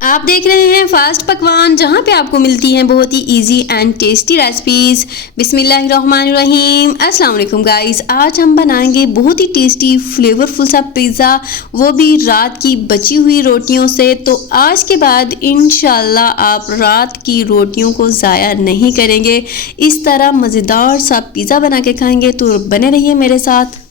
आप देख रहे हैं फास्ट पकवान, जहां पे आपको मिलती हैं बहुत ही इजी एंड टेस्टी रेसिपीज़। बिस्मिल्लाहिर्रहमानिर्रहीम। अस्सलाम वालेकुम गाइस। आज हम बनाएंगे बहुत ही टेस्टी फ्लेवरफुल सा पिज़्ज़ा, वो भी रात की बची हुई रोटियों से। तो आज के बाद इंशाल्लाह आप रात की रोटियों को ज़ाया नहीं करेंगे, इस तरह मज़ेदार सा पिज़्ज़ा बना के खाएंगे। तो बने रहिए मेरे साथ।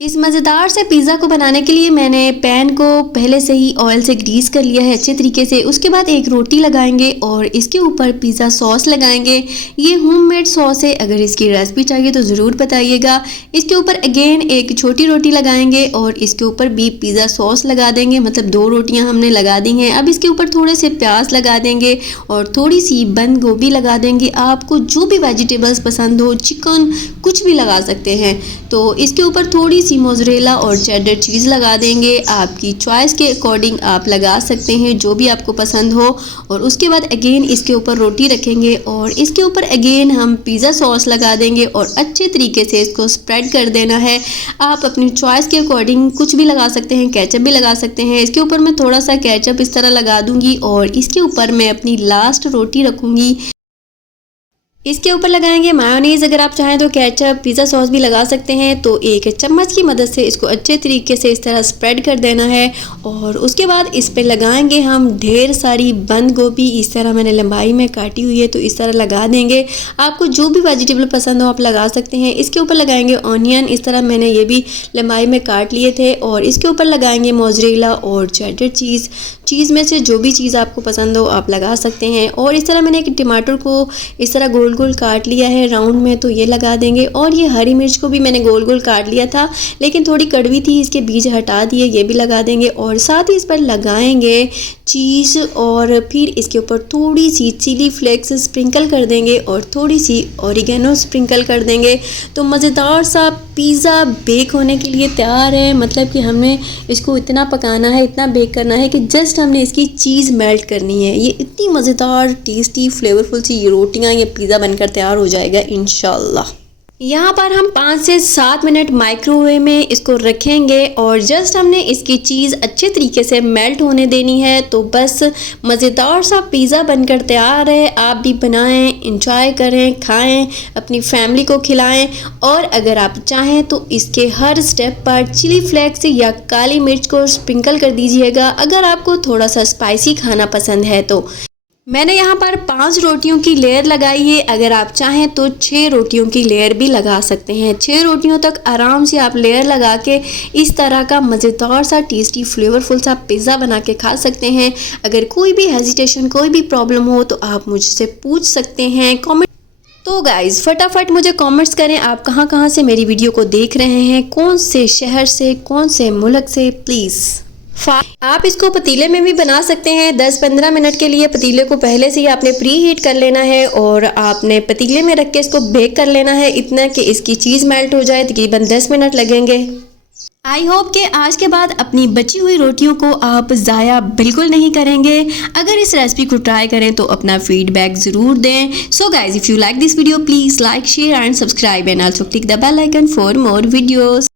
इस मज़ेदार से पिज़्ज़ा को बनाने के लिए मैंने पैन को पहले से ही ऑयल से ग्रीस कर लिया है अच्छे तरीके से। उसके बाद एक रोटी लगाएंगे और इसके ऊपर पिज़्ज़ा सॉस लगाएंगे। ये होममेड सॉस है, अगर इसकी रेसिपी चाहिए तो ज़रूर बताइएगा। इसके ऊपर अगेन एक छोटी रोटी लगाएंगे और इसके ऊपर भी पिज़्ज़ा सॉस लगा देंगे, मतलब 2 रोटियां हमने लगा दी हैं। अब इसके ऊपर थोड़े से प्याज लगा देंगे और थोड़ी सी बंद गोभी लगा देंगे। आपको जो भी वेजिटेबल्स पसंद हो, चिकन कुछ भी लगा सकते हैं। तो इसके ऊपर थोड़ी सी मोज़रेला और चेडर चीज़ लगा देंगे। आपकी चॉइस के अकॉर्डिंग आप लगा सकते हैं, जो भी आपको पसंद हो। और उसके बाद अगेन इसके ऊपर रोटी रखेंगे और इसके ऊपर अगेन हम पिज़्ज़ा सॉस लगा देंगे और अच्छे तरीके से इसको स्प्रेड कर देना है। आप अपनी चॉइस के अकॉर्डिंग कुछ भी लगा सकते हैं, केचप भी लगा सकते हैं। इसके ऊपर मैं थोड़ा सा केचप इस तरह लगा दूंगी और इसके ऊपर मैं अपनी लास्ट रोटी रखूँगी। इसके ऊपर लगाएंगे मायोनीज़। अगर आप चाहें तो केचप पिज़्ज़ा सॉस भी लगा सकते हैं। तो एक चम्मच की मदद से इसको अच्छे तरीके से इस तरह स्प्रेड कर देना है और उसके बाद इस पे लगाएंगे हम ढेर सारी बंद गोभी। इस तरह मैंने लंबाई में काटी हुई है, तो इस तरह लगा देंगे। आपको जो भी वेजिटेबल पसंद हो आप लगा सकते हैं। इसके ऊपर लगाएंगे ऑनियन, इस तरह मैंने ये भी लंबाई में काट लिए थे। और इसके ऊपर लगाएंगे मोज़रेला और चेडर चीज़ में से जो भी चीज़ आपको पसंद हो आप लगा सकते हैं। और इस तरह मैंने एक टमाटर को इस तरह गोल गोल काट लिया है राउंड में, तो ये लगा देंगे। और ये हरी मिर्च को भी मैंने गोल गोल काट लिया था, लेकिन थोड़ी कड़वी थी, इसके बीज हटा दिए, ये भी लगा देंगे। और साथ ही इस पर लगाएंगे चीज़ और फिर इसके ऊपर थोड़ी सी चिली फ्लेक्स स्प्रिंकल कर देंगे और थोड़ी सी ऑरिगेनो स्प्रिंकल कर देंगे। तो मज़ेदार सा पिज़्ज़ा बेक होने के लिए तैयार है। मतलब कि हमें इसको इतना पकाना है, इतना बेक करना है कि जस्ट हमने इसकी चीज़ मेल्ट करनी है। ये इतनी मज़ेदार टेस्टी फ्लेवरफुल सी रोटियाँ, ये पिज़्ज़ा बनकर तैयार हो जाएगा इंशाल्लाह। यहाँ पर हम 5 से 7 मिनट माइक्रोवेव में इसको रखेंगे और जस्ट हमने इसकी चीज़ अच्छे तरीके से मेल्ट होने देनी है। तो बस मज़ेदार सा पिज़्ज़ा बनकर तैयार है। आप भी बनाएं, इंजॉय करें, खाएं, अपनी फैमिली को खिलाएं। और अगर आप चाहें तो इसके हर स्टेप पर चिली फ्लेक्स या काली मिर्च को स्प्रिंकल कर दीजिएगा, अगर आपको थोड़ा सा स्पाइसी खाना पसंद है तो। मैंने यहाँ पर 5 रोटियों की लेयर लगाई है, अगर आप चाहें तो 6 रोटियों की लेयर भी लगा सकते हैं। 6 रोटियों तक आराम से आप लेयर लगा के इस तरह का मज़ेदार सा टेस्टी फ्लेवरफुल सा पिज़्ज़ा बना के खा सकते हैं। अगर कोई भी हेजिटेशन, कोई भी प्रॉब्लम हो तो आप मुझसे पूछ सकते हैं कमेंट। तो गाइज़ फटाफट मुझे कमेंट्स करें, आप कहाँ से मेरी वीडियो को देख रहे हैं, कौन से शहर से, कौन से मुल्क से, प्लीज़। आप इसको पतीले में भी बना सकते हैं। 10-15 मिनट के लिए पतीले को पहले से ही आपने प्री हीट कर लेना है और आपने पतीले में रख के इसको बेक कर लेना है, इतना कि इसकी चीज़ मेल्ट हो जाए। तकरीबन 10 मिनट लगेंगे। आई होप कि आज के बाद अपनी बची हुई रोटियों को आप ज़ाया बिल्कुल नहीं करेंगे। अगर इस रेसिपी को ट्राई करें तो अपना फीडबैक ज़रूर दें। So guys, if you like this video please like, share and subscribe and also click the bell icon for more videos.